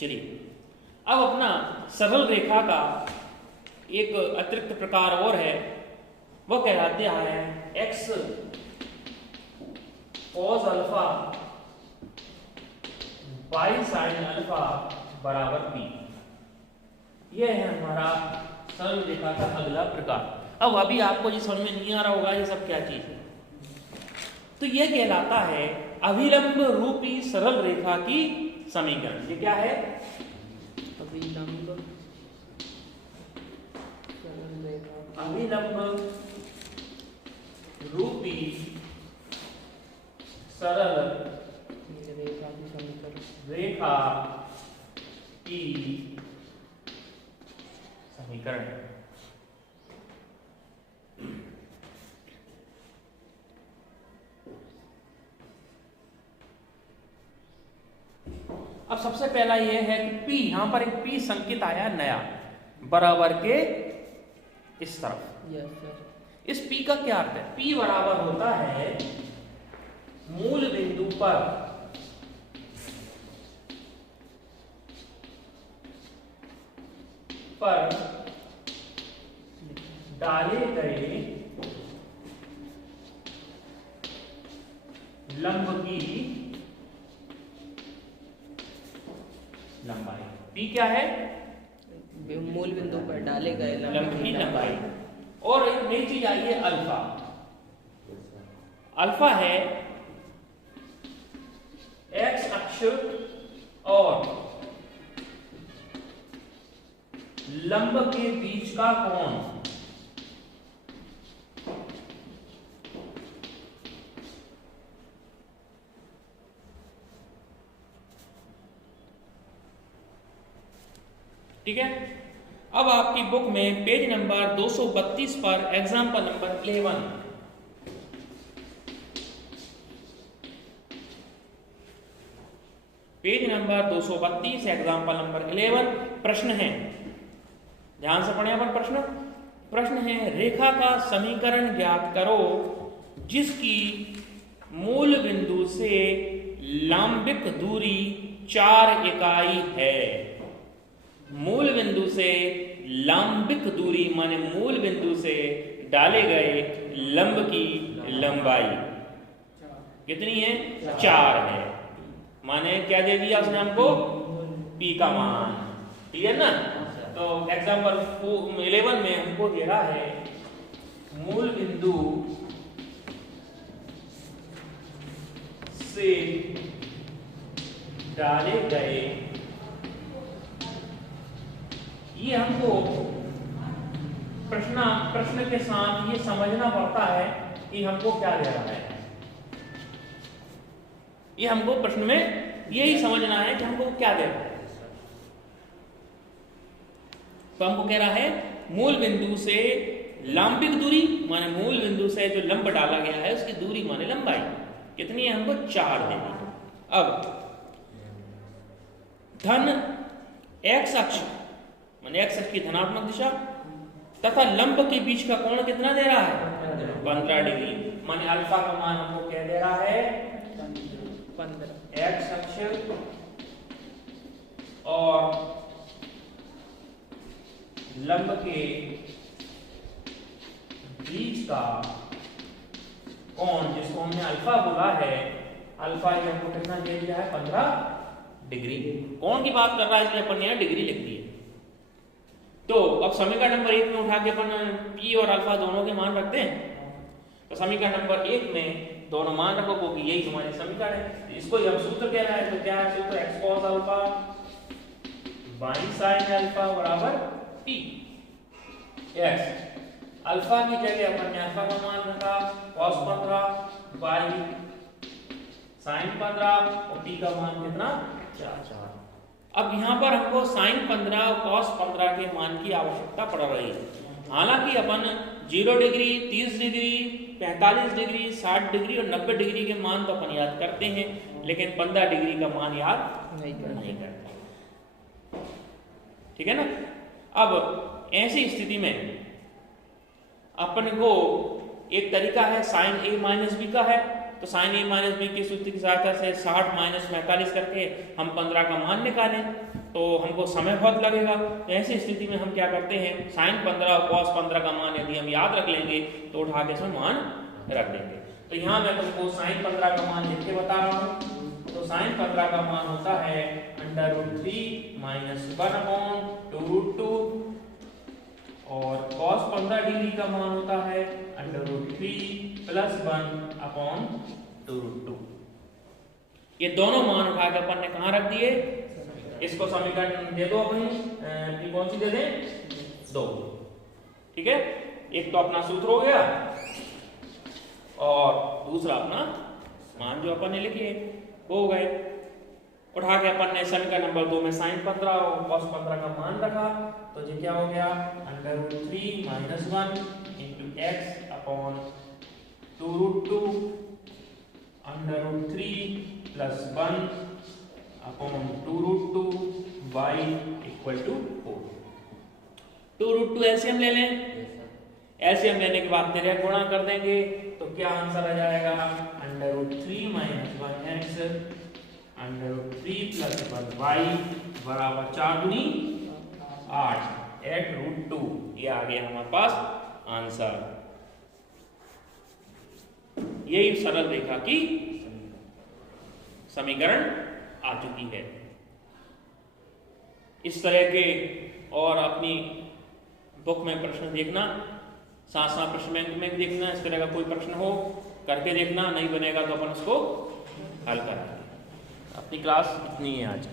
चलिए अब अपना सरल रेखा का एक अतिरिक्त प्रकार और है, वह कहलाते हैं x cos alpha y sin alpha बराबर p। यह है हमारा सरल रेखा का अगला प्रकार। अब अभी आपको ये समझ में नहीं आ रहा होगा ये सब क्या चीज है। तो यह कहलाता है अभिलंब रूपी सरल रेखा की समीकरण। ये क्या है? अभिलंब रूपी सरल रेखा की समीकरण। अब सबसे पहला यह है कि P, यहां पर एक P संकेत आया नया बराबर के इस तरफ। Yes sir. इस P का क्या अर्थ है? P बराबर होता है मूल बिंदु पर डाले गए लंब की लंबाई। P क्या है? मूल बिंदु पर डाले गए लंब की लंबाई। और एक नई चीज आई है अल्फा। अल्फा है x अक्ष और लंब के बीच का कोण। ठीक है। अब आपकी बुक में पेज नंबर 232 पर example number 11 page number 232 example number 11 प्रश्न है, ध्यान से पढ़ें अपन प्रश्न। प्रश्न है रेखा का समीकरण ज्ञात करो जिसकी मूल बिंदु से लंबिक दूरी 4 इकाई है। मूल बिंदु से लंबिक दूरी माने मूल बिंदु से डाले गए लंब की लंबाई कितनी है? 4 है। माने क्या दे दिया उसने हमको? P का मान। क्लियर ना? तो एग्जाम्पल 11 में हमको दे रहा है मूल बिंदु से डाले गए, ये हमको प्रश्न के साथ ये समझना पड़ता है कि हमको क्या दे रहा है। ये हमको प्रश्न में यही समझना है कि हमको क्या दे रहा है। तो हमको कह रहा है मूल बिंदु से लंबिक दूरी माने मूल बिंदु से जो लंब डाला गया है उसकी दूरी माने लंबाई कितनी है? हमको 4 देनी। अब धन x अक्ष माने x अक्ष की धनात्मक दिशा तथा लंब के बीच का कोण कितना दे रहा है? 15 डिग्री। माने अल्फा का मान हमको क्या दे रहा है? 15। x अक्ष और लंब के बीच का कोण जिसको हमने अल्फा बोला है, अल्फा ये हमको कितना दे दिया है? 15 डिग्री। कोण की बात कर रहा है इसलिए अपन यहां डिग्री लिख दिए। तो अब समीकरण नंबर 1 में उठा के अपन P और अल्फा दोनों के मान रखते हैं। तो समीकरण नंबर 1 में दोनों मान रखो क्योंकि यही हमारी समीकरण है। इसको ही हम सूत्र कह रहा है। तो क्या है सूत्र? x cos alpha y sin alpha बराबर P। x अल्फा की जगह अपन ने अल्फा का मान रखा cos 15 y sin 15 और P का मान कितना? 4। अब यहाँ पर हमको sin 15 और cos 15 के मान की आवश्यकता पड़ रही है। हालांकि अपन 0 डिग्री, 30 डिग्री, 45 डिग्री, 60 डिग्री और 90 डिग्री के मान तो अपन याद करते हैं, लेकिन 15 डिग्री का मान याद नहीं करते। ठीक है ना? अब ऐसी स्थिति में अपन को एक तरीका है sin a माइनस बी का है। तो sin a माइनस बी के सूत्र की सहायता से 60 माइनस 45 करके हम 15 का मान निकालें। तो हमको समय बहुत लगेगा। तो ऐसी स्थिति में हम क्या करते हैं, sin 15 और cos 15 का मान यदि हम याद रख लेंगे तो उठा के इसमें मान रख देंगे। तो यहाँ मैं तुमको sin 15 का मान लिख के बता रहा हूँ। तो sin 15 का मान होता है √3 - 1/2√2 और cos 15 डिग्री का मान होता है √3 + 1/2√2। ये दोनों मान उठा के अपन ने कहाँ रख दिए, इसको समीकरण दे दो अपनी, कौन सी दे दें, 2। ठीक है, एक तो अपना सूत्र हो गया और दूसरा अपना मान जो अपन ने लिखे वो हो गए। उठा के अपन ने समीकरण नंबर 2 में sin 15 और cos 15 का मान रखा, तो ये क्या हो गया, √3 - 1 × x/2√2 √3 + 1/2√2 y = 4। 2√2 एलसीएम ले लें, एलसीएम लेने के बाद direct गुणा कर देंगे तो क्या आंसर आ जाएगा, √3 - 1x √3 + 1y = 4 × 8 √2। ये आ गया हमारे पास आंसर। यही सरल रेखा की समीकरण आ चुकी है। इस तरह के और अपनी बुक में प्रश्न देखना, साथ साथ प्रश्न बैंक में देखना। इस तरह का कोई प्रश्न हो करके देखना, नहीं बनेगा तो अपन उसको हल करेंगे। अपनी क्लास इतनी है आज।